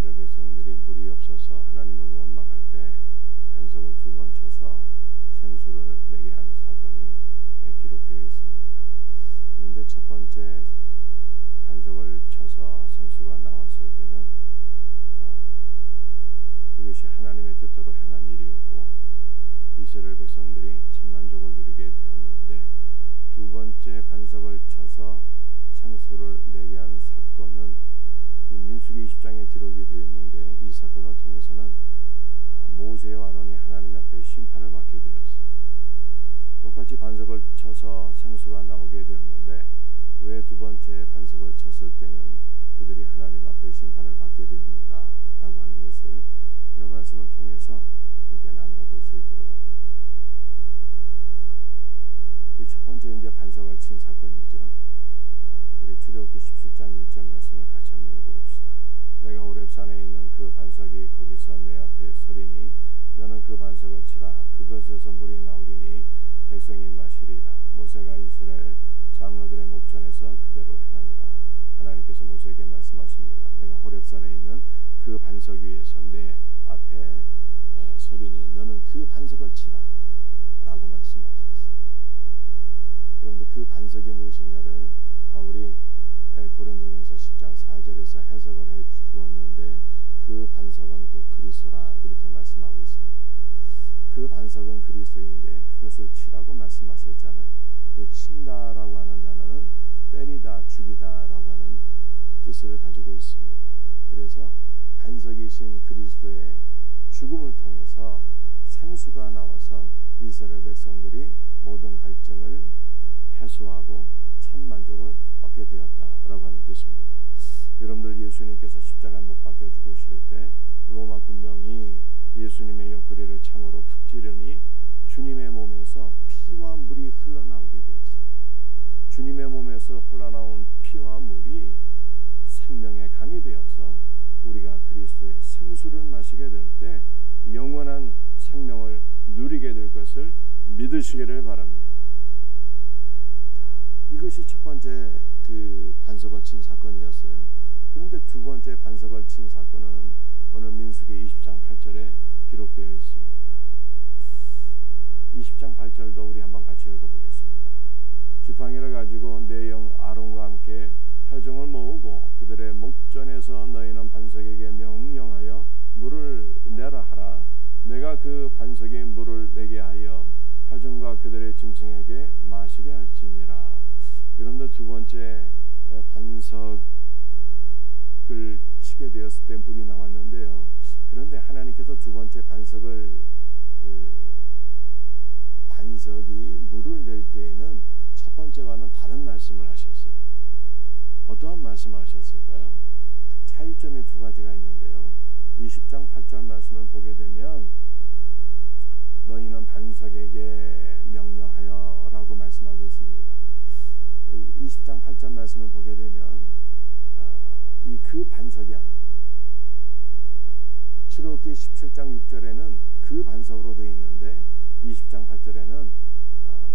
이스라엘 백성들이 물이 없어서 하나님을 원망할 때 반석을 2번 쳐서 생수를 내게 한 사건이 기록되어 있습니다. 그런데 첫 번째 반석을 쳐서 생수가 나왔을 때는 이것이 하나님의 뜻대로 행한 일이었고 이스라엘 백성들이 천만족을 누리게 되었는데, 2번째 반석을 쳐서 생수를 내게 한 사건은 이 민수기 20장에 기록이 되어 있는데, 이 사건을 통해서는 모세와 아론이 하나님 앞에 심판을 받게 되었어요. 똑같이 반석을 쳐서 생수가 나오게 되었는데 왜 2번째 반석을 쳤을 때는 그들이 하나님 앞에 심판을 받게 되었는가 라고 하는 것을 오늘 말씀을 통해서 함께 나누어 볼 수 있기를 원합니다. 이 첫 번째 이제 반석을 친 사건이죠. 우리 출애굽기 17장 1절 말씀을 같이 한번 읽어봅시다. 내가 호렙산에 있는 그 반석이 거기서 내 앞에 서리니 너는 그 반석을 치라. 그것에서 물이 나오리니 백성이 마시리라. 모세가 이스라엘 장로들의 목전에서 그대로 행하니라. 하나님께서 모세에게 말씀하십니다. 내가 호렙산에 있는 그 반석 위에서 내 앞에 서리니 너는 그 반석을 치라 라고 말씀하셨어요. 여러분들, 그 반석이 무엇인가를 바울이 고린도전서 10장 4절에서 해석을 해 주었는데, 그 반석은 곧 그리스도라 이렇게 말씀하고 있습니다. 그 반석은 그리스도인데 그것을 치라고 말씀하셨잖아요. 친다라고 하는 단어는 때리다, 죽이다 라고 하는 뜻을 가지고 있습니다. 그래서 반석이신 그리스도의 죽음을 통해서 생수가 나와서 이스라엘 백성들이 모든 갈증을 해소하고 천만족을 얻게 되었다라고 하는 뜻입니다. 여러분들, 예수님께서 십자가에 못 박혀 죽으실 때 로마 군병이 예수님의 옆구리를 창으로 푹 찌르니 주님의 몸에서 피와 물이 흘러나오게 되었어요. 주님의 몸에서 흘러나온 피와 물이 생명의 강이 되어서 우리가 그리스도의 생수를 마시게 될 때 영원한 생명을 누리게 될 것을 믿으시기를 바랍니다. 이것이 첫 번째 그 반석을 친 사건이었어요. 그런데 2번째 반석을 친 사건은 오늘 민수기 20장 8절에 기록되어 있습니다. 20장 8절도 우리 한번 같이 읽어보겠습니다. 지팡이를 가지고 내 영 아론과 함께 회중을 모으고 그들의 목전에서 너희는 반석에게 명령하여 물을 내라 하라. 내가 그 반석에 물을 내게 하여 회중과 그들의 짐승에게 마시게 할지니라. 여러분들, 2번째 반석을 치게 되었을 때 물이 나왔는데요. 그런데 하나님께서 2번째 반석이 물을 낼 때에는 첫 번째와는 다른 말씀을 하셨어요. 어떠한 말씀을 하셨을까요? 차이점이 2가지가 있는데요. 20장 8절 말씀을 보게 되면 너희는 반석에게 명령하여 라고 말씀하고 있습니다. 20장 8절 말씀을 보게 되면 그 반석이 아니에요. 출애굽기 17장 6절에는 그 반석으로 되어 있는데 20장 8절에는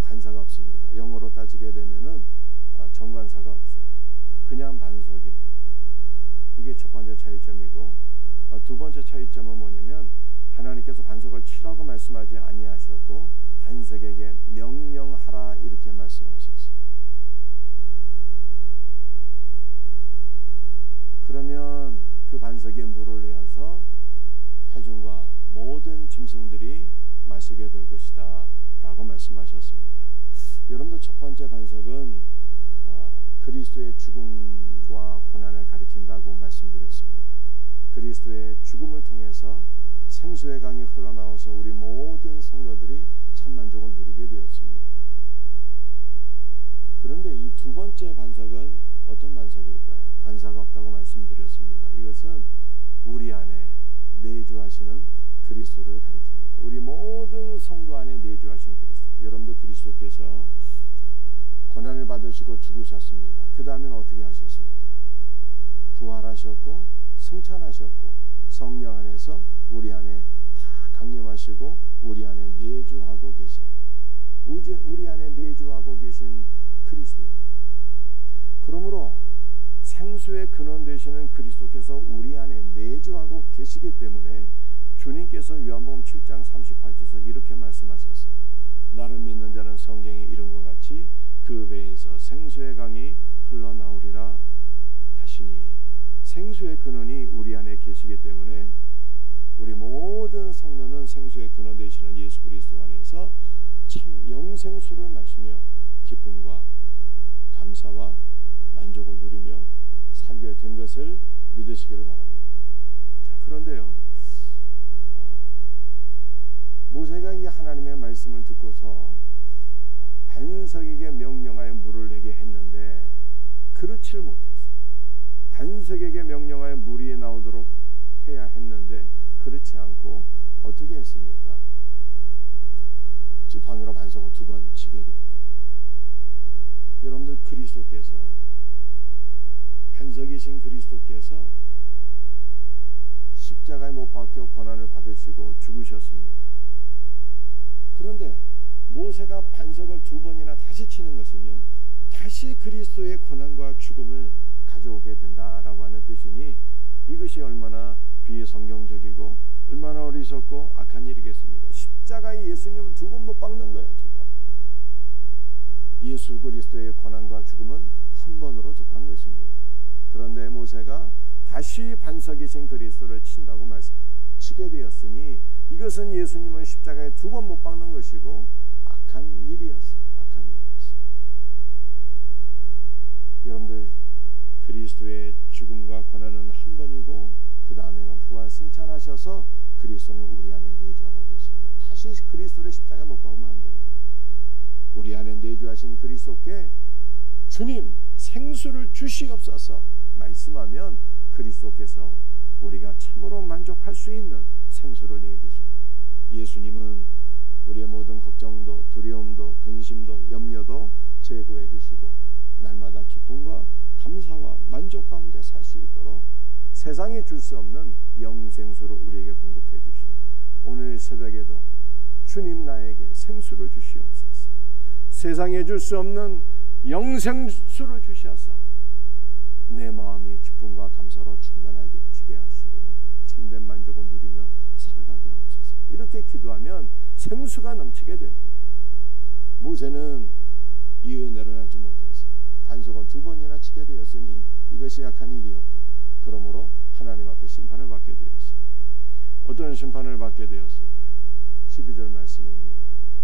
관사가 없습니다. 영어로 따지게 되면은 정관사가 없어요. 그냥 반석입니다. 이게 첫 번째 차이점이고, 2번째 차이점은 뭐냐면 하나님께서 반석을 치라고 말씀하지 아니하셨고 반석에게 명령하라 이렇게 말씀하셨어요. 그러면 그 반석에 물을 내어서 회중과 모든 짐승들이 마시게 될 것이다 라고 말씀하셨습니다. 여러분들, 첫 번째 반석은 그리스도의 죽음과 고난을 가리킨다고 말씀드렸습니다. 그리스도의 죽음을 통해서 생수의 강이 흘러나와서 우리 모든 성도들이 천만족을 누리게 되었습니다. 그런데 이 2번째 반석은 어떤 반석일까요? 관사가 없다고 말씀드렸습니다. 이것은 우리 안에 내주하시는 그리스도를 가리킵니다. 우리 모든 성도 안에 내주하신 그리스도. 여러분들, 그리스도께서 고난을 받으시고 죽으셨습니다. 그 다음에는 어떻게 하셨습니까? 부활하셨고 승천하셨고 성령 안에서 우리 안에 다 강림하시고 우리 안에 내주하고 계세요. 우리 안에 내주하고 계신 그리스도입니다. 그러므로 생수의 근원 되시는 그리스도께서 우리 안에 내주하고 계시기 때문에 주님께서 요한복음 7장 38절에서 이렇게 말씀하셨어요. 나를 믿는 자는 성경에 이른 것 같이 그 배에서 생수의 강이 흘러나오리라 하시니, 생수의 근원이 우리 안에 계시기 때문에 우리 모든 성도는 생수의 근원 되시는 예수 그리스도 안에서 참 영생수를 마시며 기쁨과 감사와 만족을 누리며 살게 된 것을 믿으시기를 바랍니다. 자, 그런데요, 모세가 이 하나님의 말씀을 듣고서 반석에게 명령하여 물을 내게 했는데 그렇지를 못했어요. 반석에게 명령하여 물이 나오도록 해야 했는데 그렇지 않고 어떻게 했습니까? 지팡이로 반석을 2번 치게 돼요. 여러분들, 그리스도께서, 반석이신 그리스도께서 십자가에 못 박혀 고난을 받으시고 죽으셨습니다. 그런데 모세가 반석을 2번이나 다시 치는 것은요, 다시 그리스도의 고난과 죽음을 가져오게 된다라고 하는 뜻이니 이것이 얼마나 비성경적이고 얼마나 어리석고 악한 일이겠습니까? 십자가에 예수님을 2번 못 박는 거예요. 2번. 예수 그리스도의 고난과 죽음은 한 번으로 족한 것입니다. 그런데 모세가 다시 반석이신 그리스도를 친다고 치게 되었으니 이것은 예수님은 십자가에 2번 못 박는 것이고 악한 일이었어요. 악한 일이었어요. 여러분들, 그리스도의 죽음과 고난은 한 번이고 그 다음에는 부활 승천하셔서 그리스도는 우리 안에 내주하고 계십니다. 다시 그리스도를 십자가에 못 박으면 안 되는 거예요. 우리 안에 내주하신 그리스도께 주님 생수를 주시옵소서 말씀하면 그리스도께서 우리가 참으로 만족할 수 있는 생수를 내주십니다. 예수님은 우리의 모든 걱정도 두려움도 근심도 염려도 제거해 주시고 날마다 기쁨과 감사와 만족 가운데 살 수 있도록 세상이 줄 수 없는 영생수를 우리에게 공급해 주시는, 오늘 새벽에도 주님 나에게 생수를 주시옵소서. 세상에 줄 수 없는 영생수를 주시옵소서. 내 마음이 기쁨과 감사로 충만하게 지게 하시고 참된 만족을 누리며 살아가게 하옵소서. 이렇게 기도하면 생수가 넘치게 되는 거예요. 모세는 이 은혜를 알지 못해서 반석을 2번이나 치게 되었으니 이것이 약한 일이었고, 그러므로 하나님 앞에 심판을 받게 되었어요. 어떤 심판을 받게 되었을까요? 12절 말씀입니다.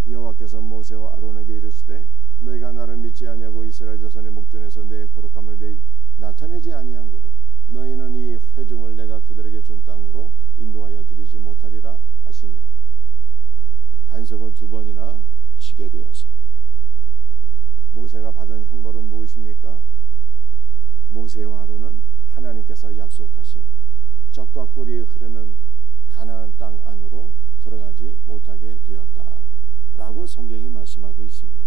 여호와께서 모세와 아론에게 이르시되 너희가 나를 믿지 아니하고 이스라엘 자손의 목전에서 내 거룩함을 나타내지 아니한 고로 너희는 이 회중을 내가 그들에게 준 땅으로 인도하여 드리지 못하리라 하시니라. 반석을 2번이나 치게 되어서 모세가 받은 형벌은 무엇입니까? 모세와 아론은 하나님께서 약속하신 젖과 꿀이 흐르는 가나안 땅 안으로 들어가지 못하게 되었다라고 성경이 말씀하고 있습니다.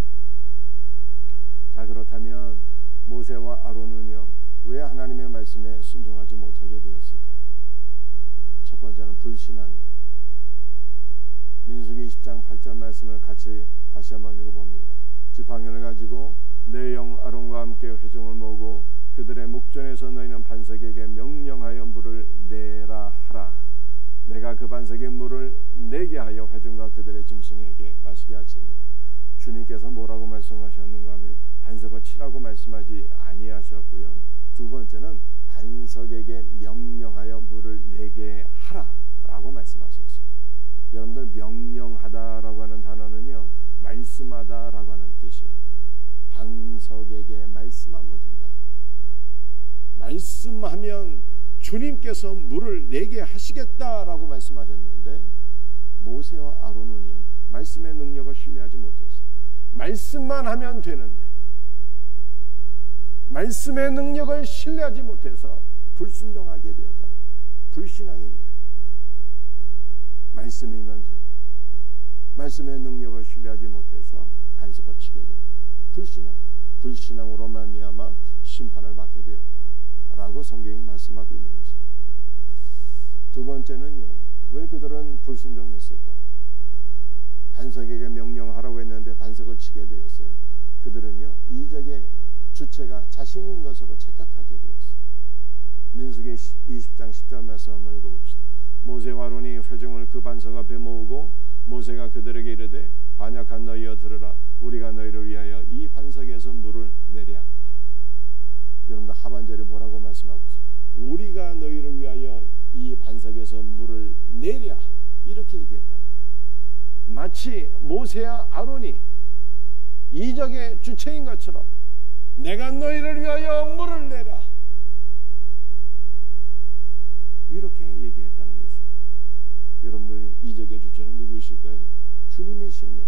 자, 그렇다면 모세와 아론은요, 왜 하나님의 말씀에 순종하지 못하게 되었을까요? 첫 번째는 불신앙이에요. 민수기 20장 8절 말씀을 같이 다시 한번 읽어봅니다. 지팡이를 가지고 내 영 아론과 함께 회중을 모으고 그들의 목전에서 너희는 반석에게 명령하여 물을 내라 하라. 내가 그 반석에 물을 내게 하여 회중과 그들의 짐승에게 마시게 하시니라. 주님께서 뭐라고 말씀하셨는가 하면 반석을 치라고 말씀하지 아니하셨고요. 2번째는 반석에게 명령하여 물을 내게 하라라고 말씀하셨어요. 여러분들, 명령하다라고 하는 단어는요, 말씀하다라고 하는 뜻이에요. 반석에게 말씀하면 된다. 말씀하면 주님께서 물을 내게 하시겠다라고 말씀하셨는데 모세와 아론은요, 말씀의 능력을 신뢰하지 못했어요. 말씀만 하면 되는데 말씀의 능력을 신뢰하지 못해서 불순종하게 되었다는 거예요. 불신앙인 거예요. 말씀이면 됩니다. 말씀의 능력을 신뢰하지 못해서 반석을 치게 됩니다. 불신앙으로 말미암아 심판을 받게 되었다라고 성경이 말씀하고 있는 것입니다. 2번째는요, 왜 그들은 불순종했을까? 반석에게 명령하라고 했는데 반석을 치게 되었어요. 그들은요, 이적의 주체가 자신인 것으로 착각하게 되었어요. 민수기 20장 10절 말씀 한번 읽어봅시다. 모세와 아론이 회중을 그 반석 앞에 모으고 모세가 그들에게 이르되 반역한 너희여 들으라. 우리가 너희를 위하여 이 반석에서 물을 내랴. 여러분들 하반절에 뭐라고 말씀하고 있습니다. 우리가 너희를 위하여 이 반석에서 물을 내랴, 이렇게 얘기했다는 거예요. 마치 모세와 아론이 이적의 주체인 것처럼 내가 너희를 위하여 물을 내라, 이렇게 얘기했다는 것입니다. 여러분들 이적의 주체는 누구이실까요? 주님이신 거예요.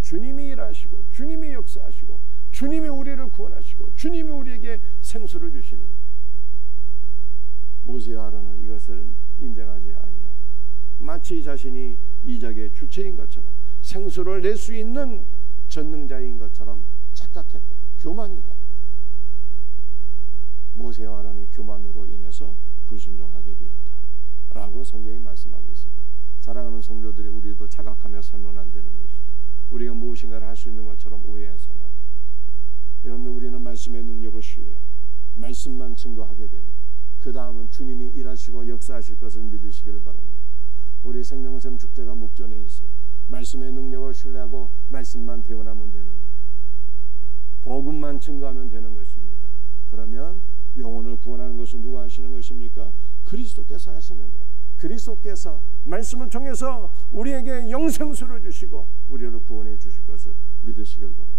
주님이 일하시고 주님이 역사하시고 주님이 우리를 구원하시고 주님이 우리에게 생수를 주시는 거예요. 모세와 아론은 이것을 인정하지 아니하고 마치 자신이 이적의 주체인 것처럼 생수를 낼 수 있는 전능자인 것처럼 착각했다. 교만이다. 모세와 아론이 교만으로 인해서 불순종하게 되었다라고 성경이 말씀하고 있습니다. 사랑하는 성도들이 우리도 착각하며 살면 안 되는 것이죠. 우리가 무엇인가를 할 수 있는 것처럼 오해해서는 안 됩니다. 여러분들, 우리는 말씀의 능력을 신뢰하고 말씀만 증거하게 됩니다. 그 다음은 주님이 일하시고 역사하실 것을 믿으시기를 바랍니다. 우리 생명샘 축제가 목전에 있어요. 말씀의 능력을 신뢰하고 말씀만 대원하면 되는 거예요. 복음만 증거하면 되는 것입니다. 그러면 영혼을 구원하는 것은 누가 하시는 것입니까? 그리스도께서 하시는 거예요. 그리스도께서 말씀을 통해서 우리에게 영생수를 주시고 우리를 구원해 주실 것을 믿으시길 바랍니다.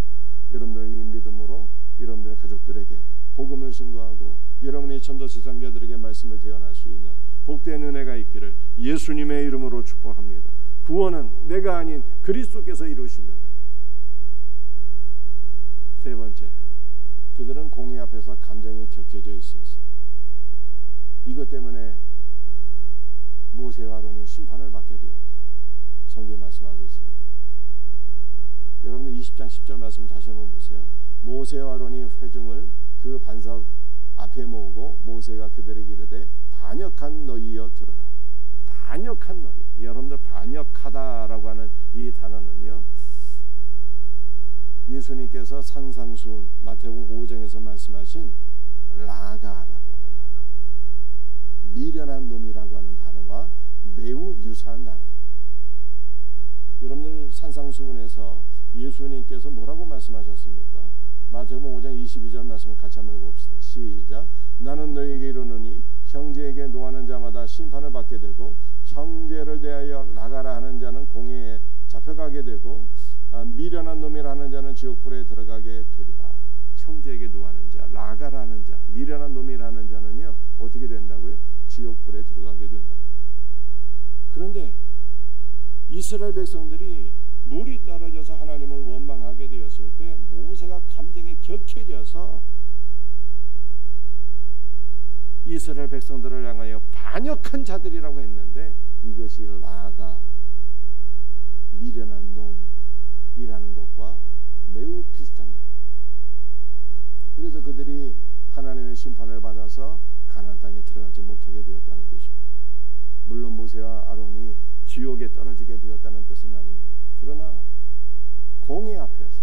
여러분들 이 믿음으로 여러분들의 가족들에게 복음을 증거하고 여러분의 전도세상자들에게 말씀을 대언할 수 있는 복된 은혜가 있기를 예수님의 이름으로 축복합니다. 구원은 내가 아닌 그리스도께서 이루신다는 거예요. 세 번째, 그들은 공의 앞에서 감정이 격해져 있었어요. 이것 때문에 모세와 아론이 심판을 받게 되었다. 성경이 말씀하고 있습니다. 여러분들 20장 10절 말씀 다시 한번 보세요. 모세와 아론이 회중을 그 반석 앞에 모으고 모세가 그들에게 이르되 반역한 너희여 들으라. 반역한 너희. 여러분들, 반역하다라고 하는 이 단어는요, 예수님께서 산상수훈 마태복음 5장에서 말씀하신 라가라고 하는 단어, 미련한 놈이라고 하는 단어와 매우 유사한 단어입니다. 여러분들, 산상수훈에서 예수님께서 뭐라고 말씀하셨습니까? 마태복음 5장 22절 말씀을 같이 한번 읽어봅시다. 시작. 나는 너희에게 이르노니 형제에게 노하는 자마다 심판을 받게 되고 형제를 대하여 라가라 하는 자는 공회에 잡혀가게 되고 미련한 놈이라 하는 자는 지옥불에 들어가게 되리라. 형제에게 노하는 자, 라가라는 자, 미련한 놈이라는 자는요 어떻게 된다고요? 지옥불에 들어가게 된다. 그런데 이스라엘 백성들이 물이 떨어져서 하나님을 원망하게 되었을 때 모세가 감정이 격해져서 이스라엘 백성들을 향하여 반역한 자들이라고 했는데 이것이 라가, 미련한 놈이라는 것과 매우 비슷한 거예요. 그래서 그들이 하나님의 심판을 받아서 가나안 땅에 들어가지 못하게 되었다는 뜻입니다. 물론 모세와 아론이 지옥에 떨어지게 되었다는 뜻은 아닙니다. 그러나 공의 앞에서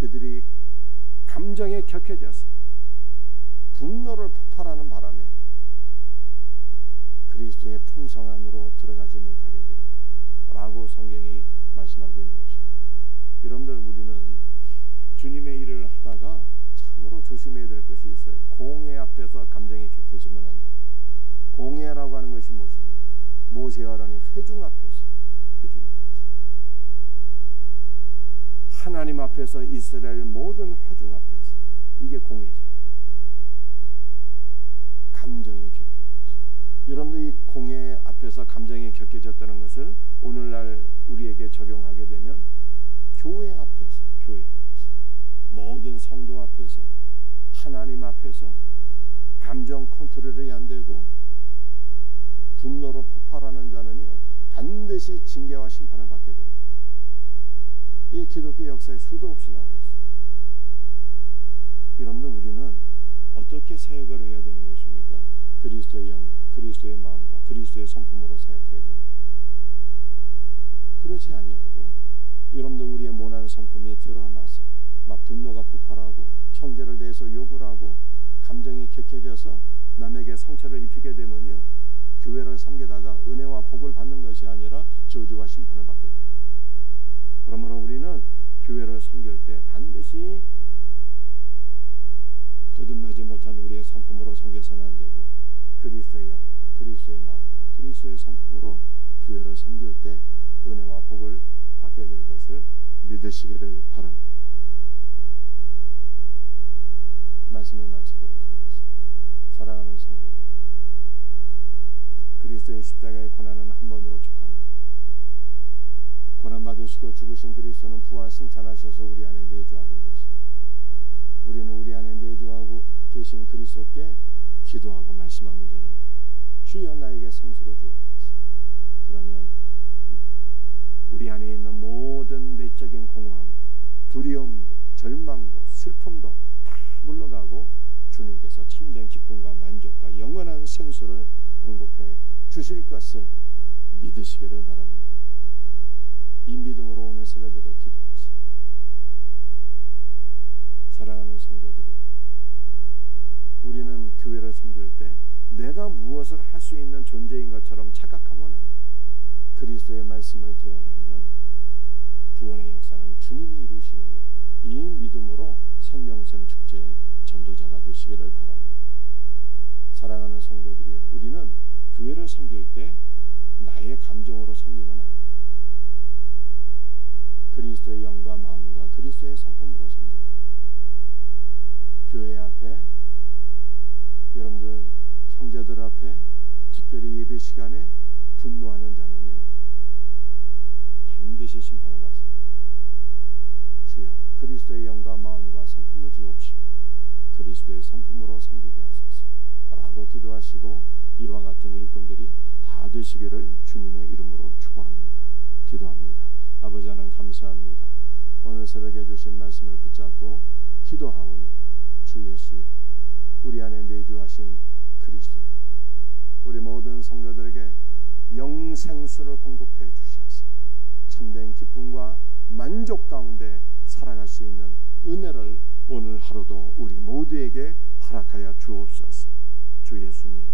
그들이 감정에 격해져서 분노를 폭발하는 바람에 그리스도의 풍성 안으로 들어가지 못하게 되었다라고 성경이 말씀하고 있는 것입니다. 여러분들, 우리는 주님의 일을 하다가 참으로 조심해야 될 것이 있어요. 공의 앞에서 감정이 격해지면 안 돼요. 공회라고 하는 것이 무엇입니까? 모세와 아론이 회중 앞에서 하나님 앞에서 이스라엘 모든 회중 앞에서 이게 공회잖아요. 감정이 격해졌어요. 여러분들, 이 공회 앞에서 감정이 격해졌다는 것을 오늘날 우리에게 적용하게 되면 교회 앞에서 모든 성도 앞에서 하나님 앞에서 감정 컨트롤이 안 되고 분노로 폭발하는 자는요 반드시 징계와 심판을 받게 됩니다. 이 기독교 역사에 수도 없이 나와 있어요. 여러분들, 우리는 어떻게 사역을 해야 되는 것입니까? 그리스도의 영과 그리스도의 마음과 그리스도의 성품으로 사역해야 되는. 그렇지 아니하고 여러분들, 우리의 모난 성품이 드러나서 막 분노가 폭발하고 형제를 대해서 욕을 하고 감정이 격해져서 남에게 상처를 입히게 되면요, 교회를 섬기다가 은혜와 복을 받는 것이 아니라 저주와 심판을 받게 돼요. 그러므로 우리는 교회를 섬길 때 반드시 거듭나지 못한 우리의 성품으로 섬겨서는 안 되고, 그리스도의 영과 그리스도의 마음과 그리스도의 성품으로 교회를 섬길 때 은혜와 복을 받게 될 것을 믿으시기를 바랍니다. 말씀을 마치도록 하겠습니다. 사랑하는 성도들, 그리스도의 십자가의 고난은 한 번으로 족합니다. 고난 받으시고 죽으신 그리스도는 부활 승천하셔서 우리 안에 내주하고 계십니다. 우리는 우리 안에 내주하고 계신 그리스도께 기도하고 말씀하면 되는 거예요. 주여 나에게 생수를 주옵소서. 그러면 우리 안에 있는 모든 내적인 공허함도, 두려움도, 절망도, 슬픔도 다 물러가고 주님께서 참된 기쁨과 만족과 영원한 생수를 공급해 주실 것을 믿으시기를 바랍니다. 이 믿음으로 오늘 새벽에도 기도하세요. 사랑하는 성도들이요, 우리는 교회를 섬길 때 내가 무엇을 할 수 있는 존재인 것처럼 착각하면 안 돼요. 그리스도의 말씀을 대언하면 구원의 역사는 주님이 이루시는 것, 이 믿음으로 생명샘 축제의 전도자가 되시기를 바랍니다. 사랑하는 성도들이요, 우리는 교회를 섬길 때 나의 감정으로 섬기면 안 돼요. 그리스도의 영과 마음과 그리스도의 성품으로 섬겨야 돼요. 교회 앞에, 여러분들 형제들 앞에, 특별히 예배 시간에 분노하는 자는요, 반드시 심판을 받습니다. 주여 그리스도의 영과 마음과 성품을 주옵시고 그리스도의 성품으로 섬기게 하소서 라고 기도하시고, 이와 같은 일꾼들이 다 되시기를 주님의 이름으로 축복합니다. 기도합니다. 아버지 하나님 감사합니다. 오늘 새벽에 주신 말씀을 붙잡고 기도하오니 주 예수여, 우리 안에 내주하신 그리스도여, 우리 모든 성도들에게 영생수를 공급해 주시옵소서. 참된 기쁨과 만족 가운데 살아갈 수 있는 은혜를 오늘 하루도 우리 모두에게 허락하여 주옵소서. 주 예수님,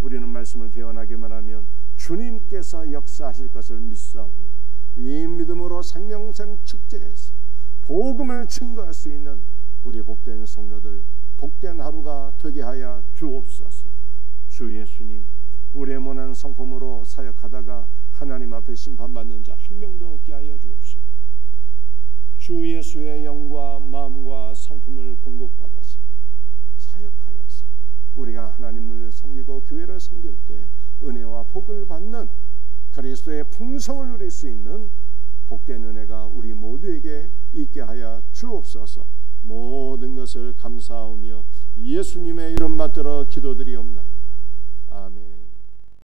우리는 말씀을 대언하기만 하면 주님께서 역사하실 것을 믿사오니 이 믿음으로 생명샘 축제에서 복음을 증거할 수 있는 우리 복된 성도들, 복된 하루가 되게 하여 주옵소서. 주 예수님, 우리의 모난 성품으로 사역하다가 하나님 앞에 심판받는 자 한 명도 없게 하여 주옵시고, 주 예수의 영과 마음과 성품을 공급받아서 사역하여서 우리가 하나님을 섬기고 교회를 섬길 때 은혜와 복을 받는 그리스도의 풍성을 누릴 수 있는 복된 은혜가 우리 모두에게 있게 하여 주옵소서. 모든 것을 감사하며 예수님의 이름 받들어 기도드리옵나이다. 아멘.